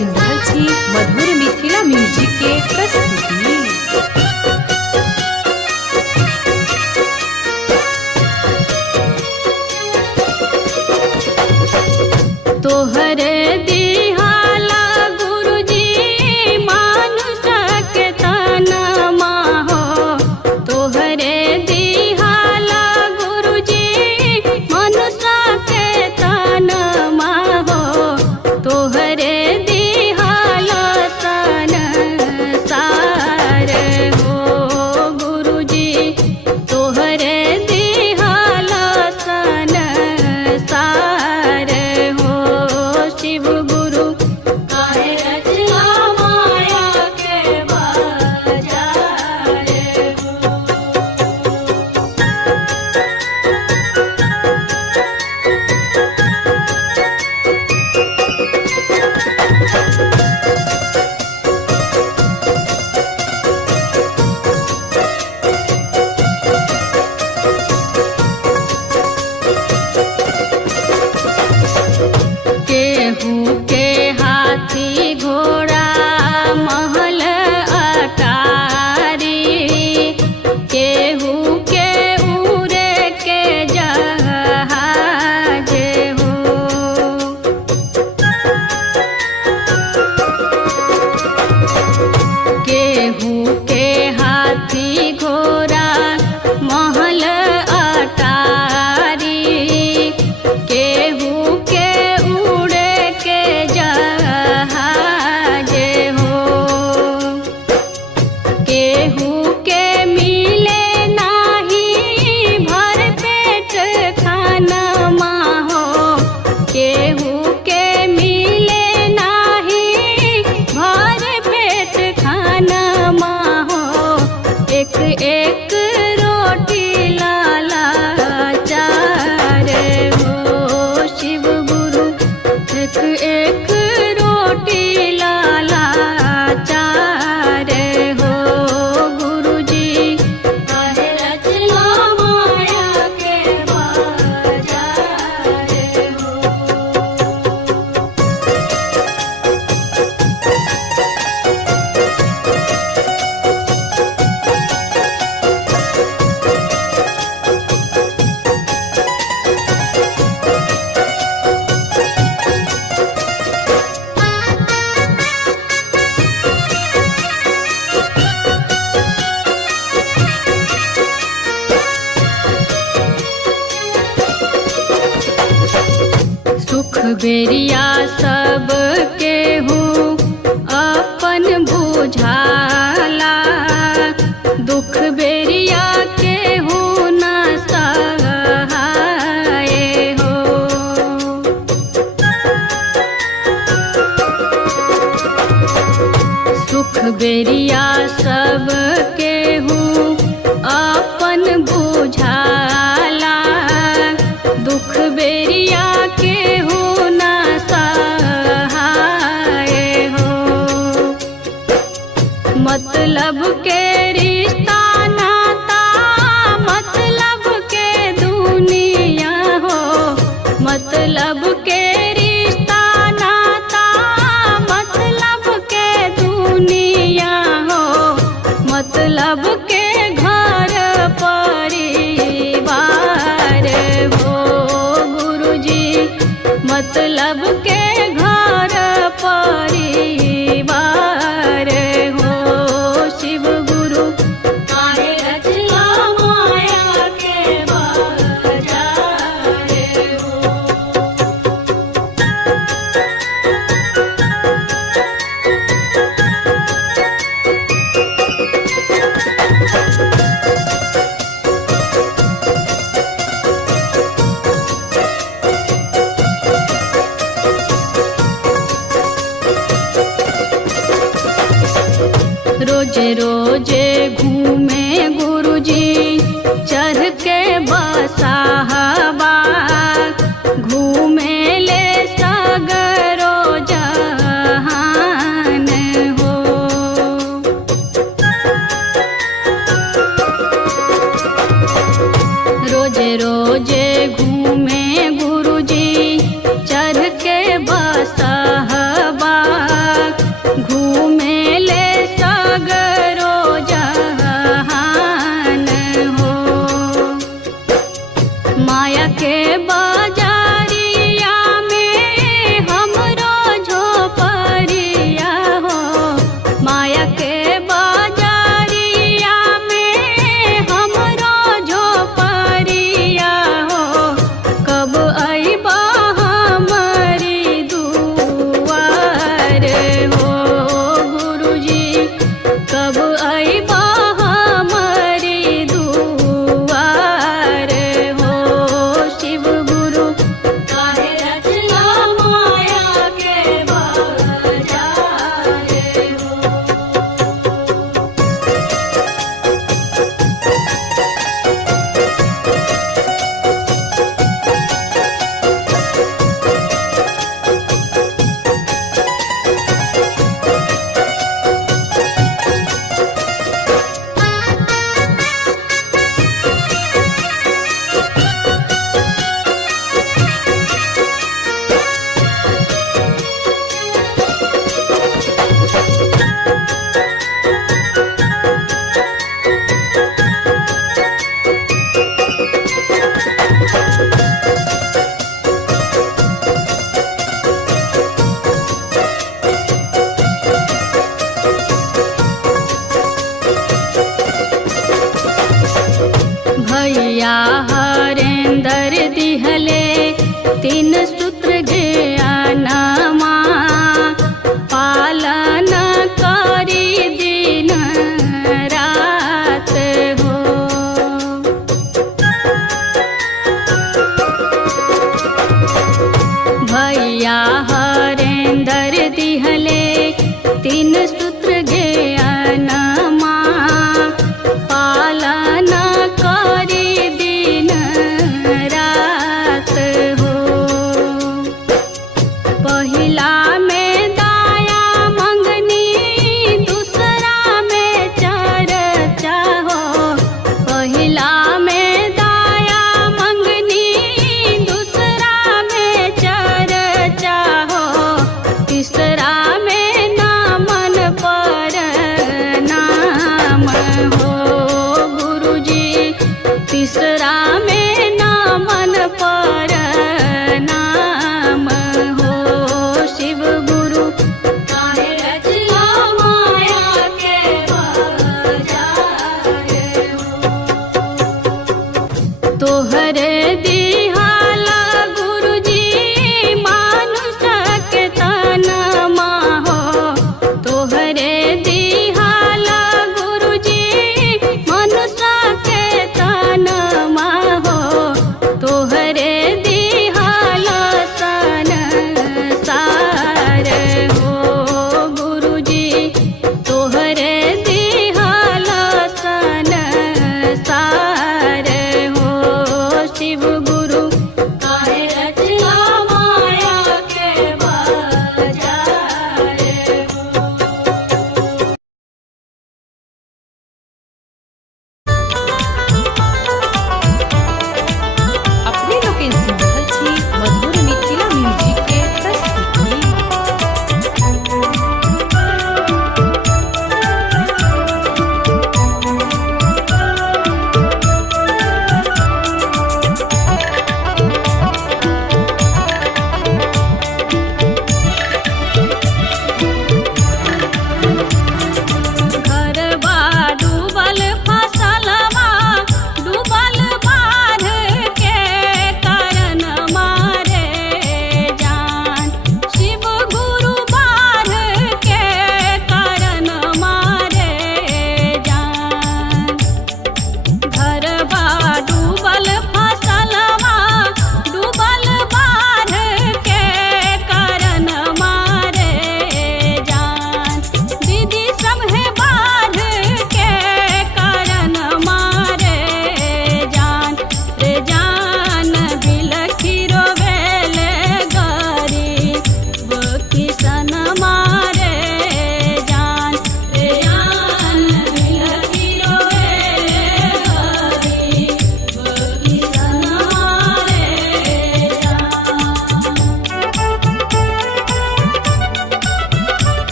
सुन रहल छी मधुर मिथिला म्यूजिक के प्रस्तुति। तोहरे दिहाला गुरुजी मानुष के तनमा हो, तोहरे दिहाला गुरुजी मानुष के तनमा हो, तोहरे दिहाला तन सार हो गुरुजी, तोहरे दिहाला तन सार हो शिव गुरु काहे रचना माया के बाजार हो। केहू के हाथी घोड़ा महल अटारी, केहू के उड़े के जहाज हो, केहू के हाथी घोड़ा महल अटारी, केहू के उड़े के जहाज हो, केहू के मिले नाही भर पेट खाना हो, केहू के मिले नाही भर पेट खाना हो, एक एक रोटी लाला चार हो शिव गुरु, एक एक रोटी लाला चार हो गुरुजी, काहे रचना माया के बाजार हो। सुख बेरिया सब केहू अपन बुझाला, दुख बेरिया केहू न सहाय हो, सुख बेरिया सब केहू अपन बुझाला, दुख बेरिया केहू न सहाय हो, मतलब के रिश्ता नाता मतलब के दुनिया हो, मतलब के रिश्ता नाता मतलब के दुनिया हो, मतलब के घर परिवार हो गुरुजी, मतलब के घर परिवार हो शिव गुरु, काहे रचना माया के बाजार हो। रोजे रोजे घूमे गुरुजी चढ़ के बसाहबा, घूमे ले सगरो जहान हो, रोजे रोजे घूमे गुरुजी चढ़ के बसाहबा,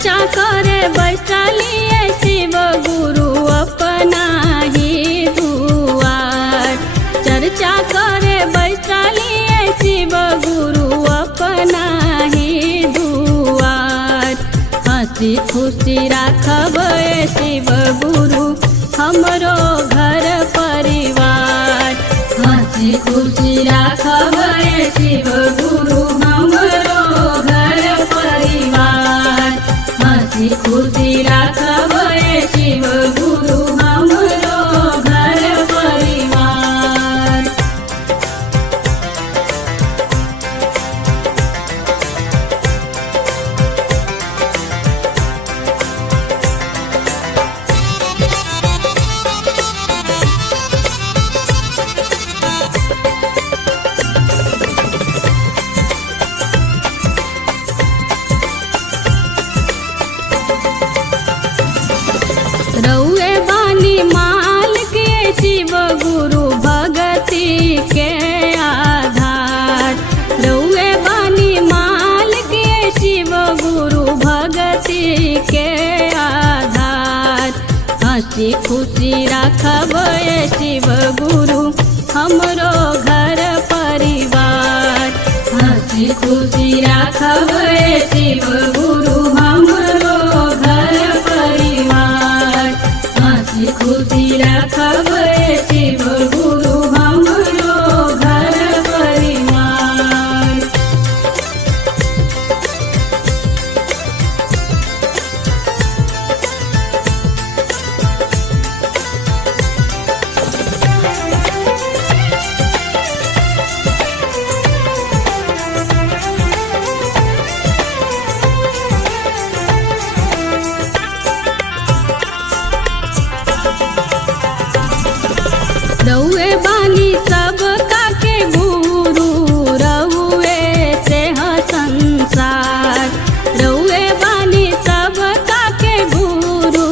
चर्चा करे बैठलिए शिव गुरु अपना ही दुआर। चर्चा करे बैठलिए शिव गुरु अपना ही दुआर। हंसी खुशी राखब शिव गुरु हमरो घर परिवार। हंसी खुशी राखब शिव गुरु हमरो घर परिवार। हंसी खुशी राखब शिव गुरु हमरो घर परिवार। रउए बानी माल के शिव गुरु भगति के आधार। रउए बानी माल के शिव गुरु भगति के आधार। हंसी खुशी राखब शिव गुरु हमरो घर परिवार। हंसी खुशी राखब शिव गुरु हमरो घर परिवार। हंसी खुशी राखब शिव गुरु हमरो घर परिवार। रउए बानी सब काके गुरु रउए से संसार। रउए बानी सब काके गुरु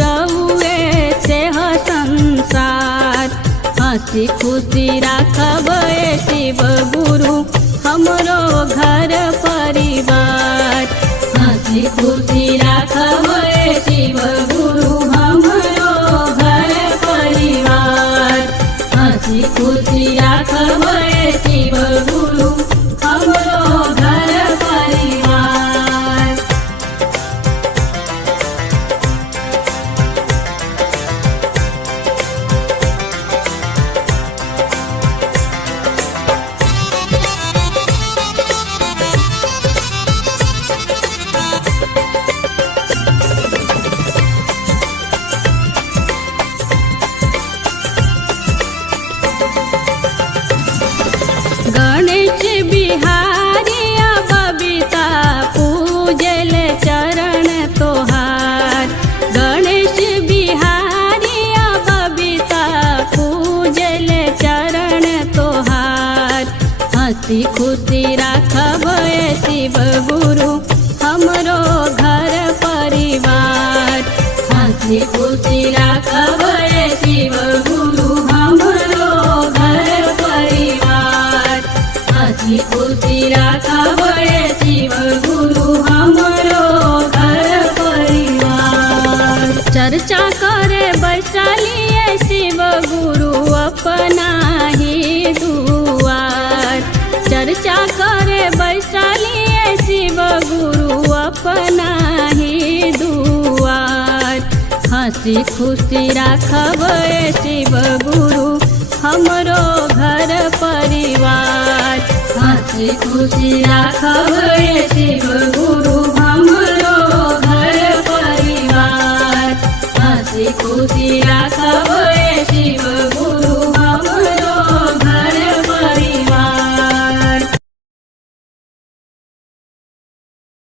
रउए से संसार। हंसी खुशी राखब शिव गुरु हमरो घर परिवार। हंसी खुशी राखब शिव गुरु हमरो घर परिवार। हंसी खुशी राखब शिव गुरु हमरो घर परिवार। गणेश बिहारी बबीता पूजल चरण तोहार। गणेश बिहारी बबीता पूजल चरण तोहार। हंसी खुशी राखब शिव गुरु हमरो घर परिवार। हंसी खुशी राखब शिव गुरु हमरो घर परिवार। हंसी खुशी राखब शिव गुरु हमरो घर परिवार। चर्चा करे बैठलिए शिव गुरु अपना ही दुआर। चर्चा करे बैठलिए शिव गुरु अपना ही दुआर। हंसी खुशी राखब शिव गुरु हमरो घर परिवार। हंसी खुशी राखब